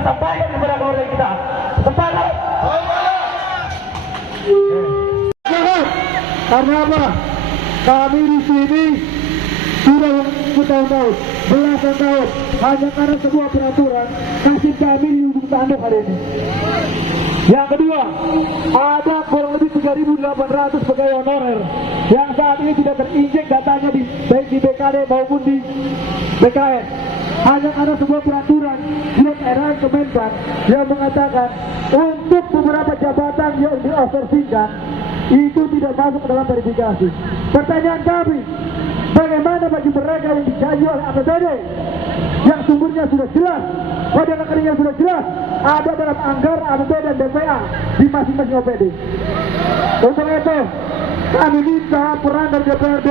Sampaikan kepada keluarga kita. Sepakat. Karena apa? Kami di sini sudah bertahun-tahun, belasan tahun, hanya karena sebuah peraturan nasib kami di ujung tanduk hari ini. Yang kedua, ada kurang lebih 3.800 pegawai honorer yang saat ini tidak terinjek datanya baik di BKD maupun di BKN. Hanya karena sebuah peraturan Surat Edaran Kementan yang mengatakan untuk beberapa jabatan yang dioversikan itu tidak masuk dalam verifikasi. Pertanyaan kami, bagaimana bagi mereka yang digaji oleh APBD yang sumbernya sudah jelas, kode rekeningnya sudah jelas, ada dalam anggaran APBD dan DPA di masing-masing OPD. Untuk itu, kami minta peran dari DPRD,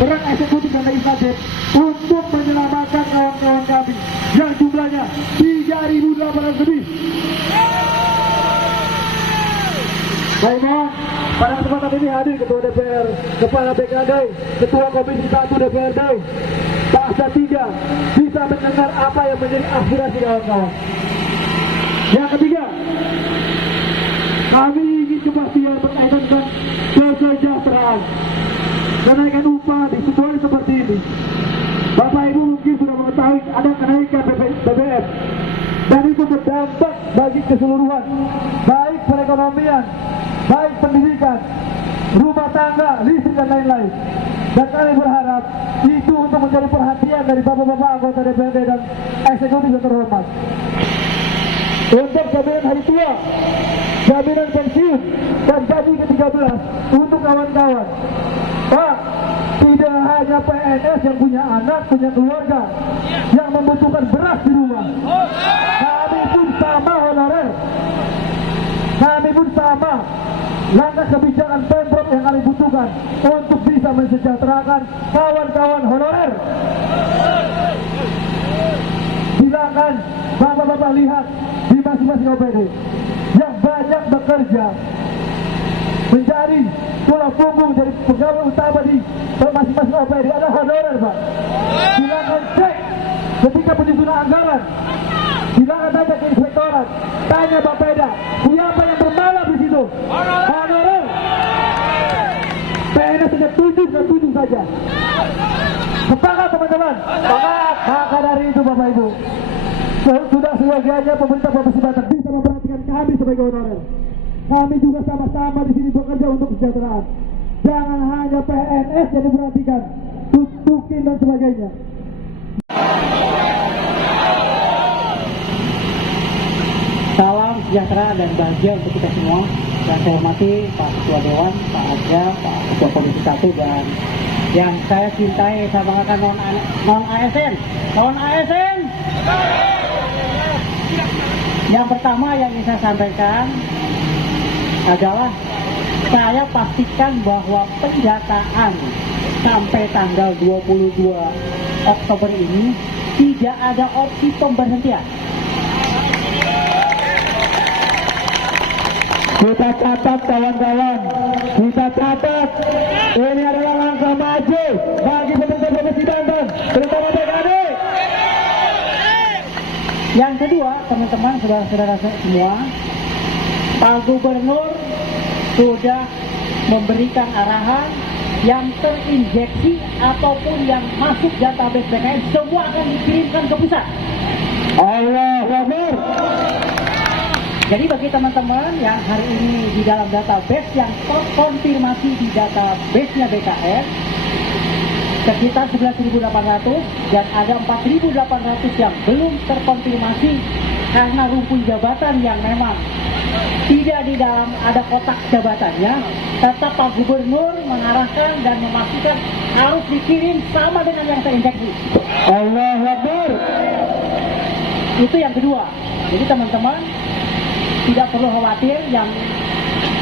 peran eksekutif dan legislatif untuk menyelamatkan kawan-kawan kami yang jumlahnya 3.800 lebih. Baik, pada kesempatan ini hadir Ketua DPR, Kepala BKD, Ketua Komisi 1 DPRD, Bahasa 3 bisa mendengar apa yang menjadi aspirasi kawan-kawan. Yang ketiga, kami ingin kepastian berkaitan dengan kesejahteraan. Kenaikan upah di situasi seperti ini, Bapak Ibu mungkin sudah mengetahui ada kenaikan BBM dan itu berdampak bagi keseluruhan, baik perekonomian, baik pendidikan, rumah tangga, listrik dan lain-lain. Dan kami berharap itu untuk menjadi perhatian dari bapak-bapak anggota DPRD dan eksekutif yang terhormat. Untuk jaminan hari tua, jaminan pensiun, dan gaji ke-13 untuk kawan-kawan. Pak, tidak hanya PNS yang punya anak, punya keluarga, yang membutuhkan beras di rumah. Kami pun sama honorer. Kami pun sama langkah kebijakan Pemprov yang kami butuhkan untuk bisa mensejahterakan kawan-kawan honorer. Silakan bapak-bapak lihat di masing-masing OPD yang banyak bekerja menjadi tulang punggung dari pegawai utama di masing-masing OPD ada honorer, Pak. Silakan cek ketika penyusunan anggaran. Silakan tanya ke inspektorat, tanya Bapeda, siapa yang bermalam di situ? Honorer. PNS hanya 7 saja. Sepakat teman-teman? Sepakat. Maka dari itu Bapak Ibu, sudah seyogianya pemerintah Provinsi Banten bisa memperhatikan kami sebagai honorer. Kami juga sama-sama di sini bekerja untuk kesejahteraan. Jangan hanya PNS yang diperhatikan, tutukin dan sebagainya. Salam sejahtera dan bahagia untuk kita semua. Yang saya hormati Pak Ketua Dewan, Pak Arja, Pak Ketua Komisi 1, dan yang saya cintai, saya banggakan non ASN. Non ASN. Yang pertama yang ingin saya sampaikan adalah saya pastikan bahwa pendataan sampai tanggal 22 Oktober ini tidak ada opsi pemberhentian. Kita catat kawan-kawan, kita catat. Ini adalah langkah maju bagi pemerintah Provinsi Banten, terutama BKD. Yang kedua, teman-teman, saudara-saudara semua, Pak Gubernur sudah memberikan arahan yang terinjeksi ataupun yang masuk database BKN semua akan dikirimkan ke pusat. Allahu Akbar. Jadi bagi teman-teman yang hari ini di dalam database yang terkonfirmasi di database-nya BKN sekitar 11.800 dan ada 4.800 yang belum terkonfirmasi karena rumpun jabatan yang memang tidak di dalam ada kotak jabatannya, tetap Pak Gubernur mengarahkan dan memastikan harus dikirim sama dengan yang terinjeksi. Allahu Akbar. Itu yang kedua. Jadi teman-teman tidak perlu khawatir yang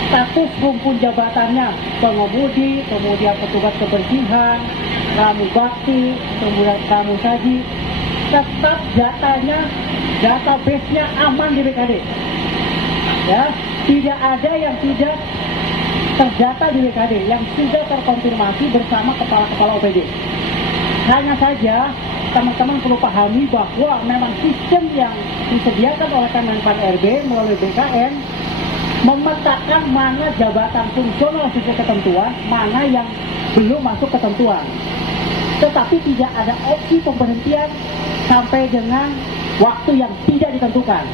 status rumpun jabatannya pengemudi, kemudian petugas kebersihan, ramu bakti, kemudian ramu saji, tetap datanya, database-nya aman di BKD. Ya, tidak ada yang tidak terdata di BKD yang sudah terkonfirmasi bersama kepala-kepala OPD. Hanya saja teman-teman perlu pahami bahwa memang sistem yang disediakan oleh Kemenpan RB melalui BKN memetakan mana jabatan fungsional sesuai ketentuan, mana yang belum masuk ketentuan. Tetapi tidak ada opsi pemberhentian sampai dengan waktu yang tidak ditentukan.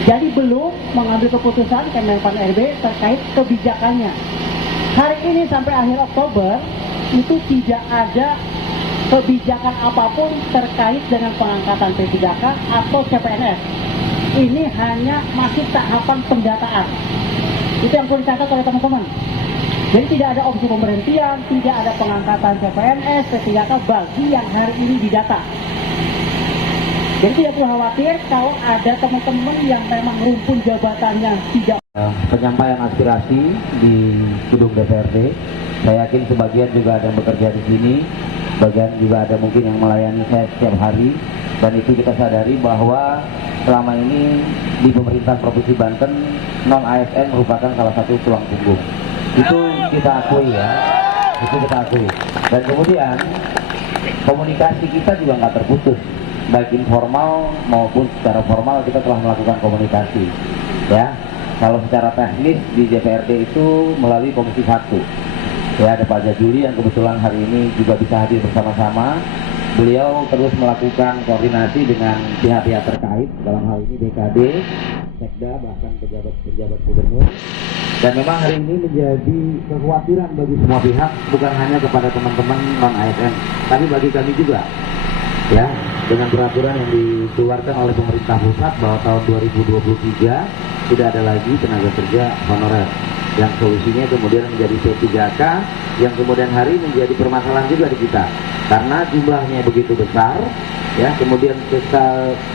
Jadi belum mengambil keputusan Kemenpan RB terkait kebijakannya. Hari ini sampai akhir Oktober itu tidak ada kebijakan apapun terkait dengan pengangkatan P3K atau CPNS. Ini hanya masih tahapan pendataan. Itu yang perlu dicatat oleh teman-teman. Jadi tidak ada opsi pemberhentian, tidak ada pengangkatan CPNS, P3K bagi yang hari ini didata. Jadi tidak perlu khawatir kalau ada teman-teman yang memang rumpun jabatannya tidak. Penyampaian aspirasi di gedung DPRD, saya yakin sebagian juga ada yang bekerja di sini, bagian juga ada mungkin yang melayani saya setiap hari, dan itu kita sadari bahwa selama ini di pemerintahan Provinsi Banten non ASN merupakan salah satu tulang punggung. Itu kita akui ya, itu kita akui. Dan kemudian komunikasi kita juga nggak terputus, baik informal maupun secara formal kita telah melakukan komunikasi. Ya, kalau secara teknis di DPRD itu melalui Komisi 1. Ya, ada Pak Jajuli yang kebetulan hari ini juga bisa hadir bersama-sama. Beliau terus melakukan koordinasi dengan pihak-pihak terkait, dalam hal ini BKD, Sekda, bahkan pejabat-pejabat gubernur. Dan memang hari ini menjadi kekhawatiran bagi semua pihak, bukan hanya kepada teman-teman non-ASN, tapi bagi kami juga. Ya, dengan peraturan yang dikeluarkan oleh pemerintah pusat bahwa tahun 2023 tidak ada lagi tenaga kerja honorer, yang solusinya kemudian menjadi P3K, yang kemudian hari menjadi permasalahan juga di kita karena jumlahnya begitu besar, ya, kemudian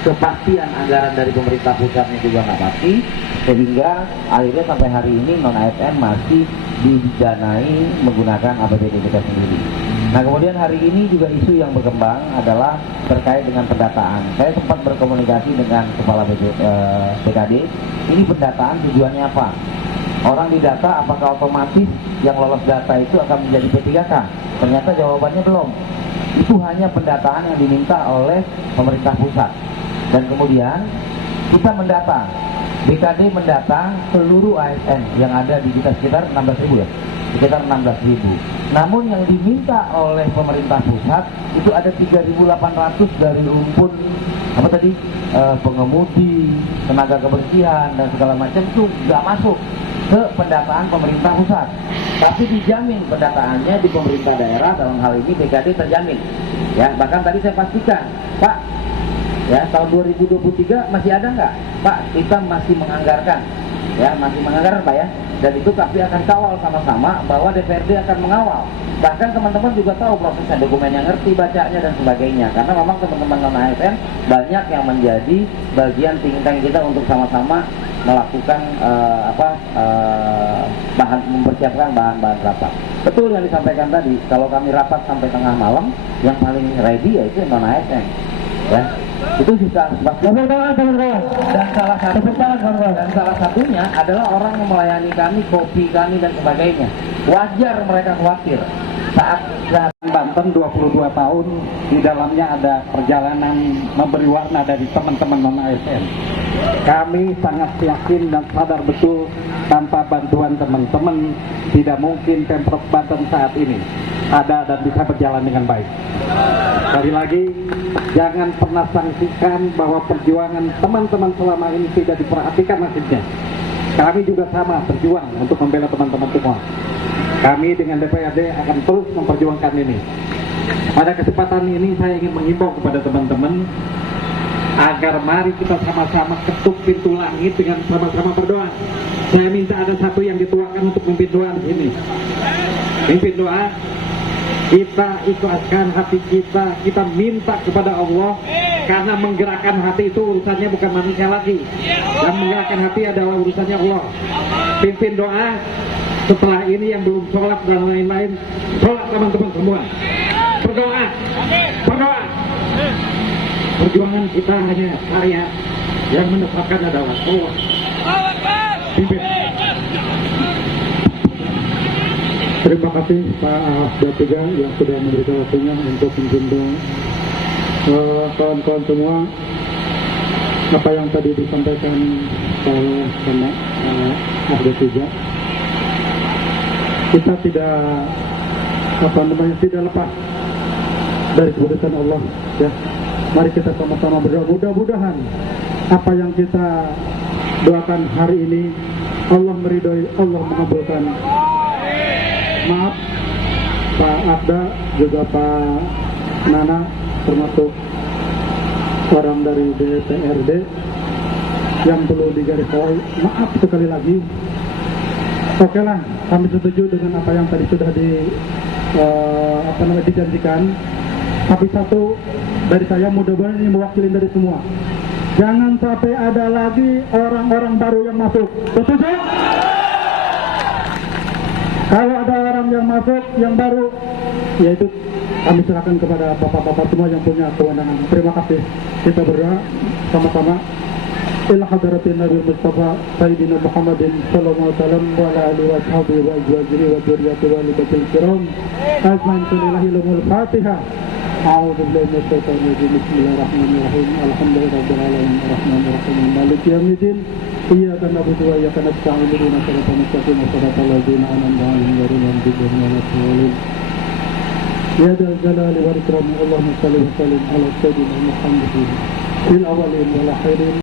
kepastian anggaran dari pemerintah pusatnya juga nggak pasti, sehingga akhirnya sampai hari ini non ASN masih didanai menggunakan APBD kita sendiri. Nah, kemudian hari ini juga isu yang berkembang adalah terkait dengan pendataan. Saya sempat berkomunikasi dengan Kepala BKD. Ini pendataan tujuannya apa? Orang didata apakah otomatis yang lolos data itu akan menjadi P3K? Ternyata jawabannya belum. Itu hanya pendataan yang diminta oleh pemerintah pusat. Dan kemudian kita mendata, BKD mendata seluruh ASN yang ada di kita sekitar 16.000 ya, sekitar 16.000. Namun yang diminta oleh pemerintah pusat itu ada 3.800 dari rumpun apa tadi, pengemudi, tenaga kebersihan dan segala macam itu nggak masuk ke pendataan pemerintah pusat, tapi dijamin pendataannya di pemerintah daerah, dalam hal ini BKD terjamin. Ya, bahkan tadi saya pastikan, Pak, ya tahun 2023 masih ada nggak? Pak, kita masih menganggarkan, ya masih menganggarkan Pak ya, dan itu kami akan kawal sama-sama bahwa DPRD akan mengawal. Bahkan teman-teman juga tahu prosesnya, dokumennya ngerti, bacanya dan sebagainya, karena memang teman-teman non ASN banyak yang menjadi bagian think tank kita untuk sama-sama melakukan mempersiapkan bahan-bahan rapat. Betul yang disampaikan tadi, kalau kami rapat sampai tengah malam, yang paling ready yaitu non ASN, ya. Itu bisa dan salah satunya adalah orang yang melayani kami, kopi kami dan sebagainya. Wajar mereka khawatir saat Banten 22 tahun, di dalamnya ada perjalanan memberi warna dari teman-teman non ASN. Kami sangat yakin dan sadar betul tanpa bantuan teman-teman tidak mungkin Pemprov Banten saat ini ada dan bisa berjalan dengan baik. Sekali lagi, jangan pernah sangsikan bahwa perjuangan teman-teman selama ini tidak diperhatikan nasibnya. Kami juga sama berjuang untuk membela teman-teman semua. Kami dengan DPRD akan terus memperjuangkan ini. Pada kesempatan ini saya ingin menghimbau kepada teman-teman agar mari kita sama-sama ketuk pintu langit dengan sama-sama berdoa. Saya minta ada satu yang dituakan untuk memimpin doa di sini. Mimpin doa, kita ikhlaskan hati kita minta kepada Allah, karena menggerakkan hati itu urusannya bukan manusia lagi, dan menggerakkan hati adalah urusannya Allah. Pimpin doa. Setelah ini yang belum sholat dan lain-lain, sholat teman-teman semua. Berdoa, berdoa. Perjuangan kita hanya karya, yang menetapkan adalah Allah. Pimpin. Terima kasih Pak Datiga yang sudah memberikan waktunya untuk menjunjung kawan-kawan semua. Apa yang tadi disampaikan oleh Pak Datiga, kita tidak lepas dari keputusan Allah, ya. Mari kita sama-sama berdoa, mudah-mudahan apa yang kita doakan hari ini Allah meridhoi, Allah mengabulkan. Maaf Pak Abda juga Pak Nana, termasuk orang dari DPRD yang perlu digarisbawahi, maaf sekali lagi. Oke lah, kami setuju dengan apa yang tadi sudah dijanjikan. Tapi satu dari saya, mudah-mudahan ini mewakili dari semua. Jangan sampai ada lagi orang-orang baru yang masuk. Setuju? Kalau ada orang yang masuk yang baru, yaitu kami serahkan kepada bapak-bapak semua yang punya kewenangan. Terima kasih. Kita berdoa sama-sama. Ila hadratin Nabi Mustafa Sayyidina Muhammadin sallallahu alaihi wasallam wa ala alihi wa sahbihi wa azwajihi wa dzurriyyatihi wa libatil kiram. Azman lillahi lumul Fatihah. A'udzu billahi minasy syaithanir rajim. Bismillahirrahmanirrahim. Alhamdulillahirabbil alamin arrahmanir rahim maliki yaumiddin. Iyyaka na'budu wa iyyaka nasta'in. Ihdinas siratal mustaqim. Shiratal ladzina an'amta 'alaihim ghairil maghdubi 'alaihim waladdallin. Ya dzal jalali wal ikram. Allahumma shalli wa sallim ala sayyidina Muhammadin fil awwalin wal akhirin.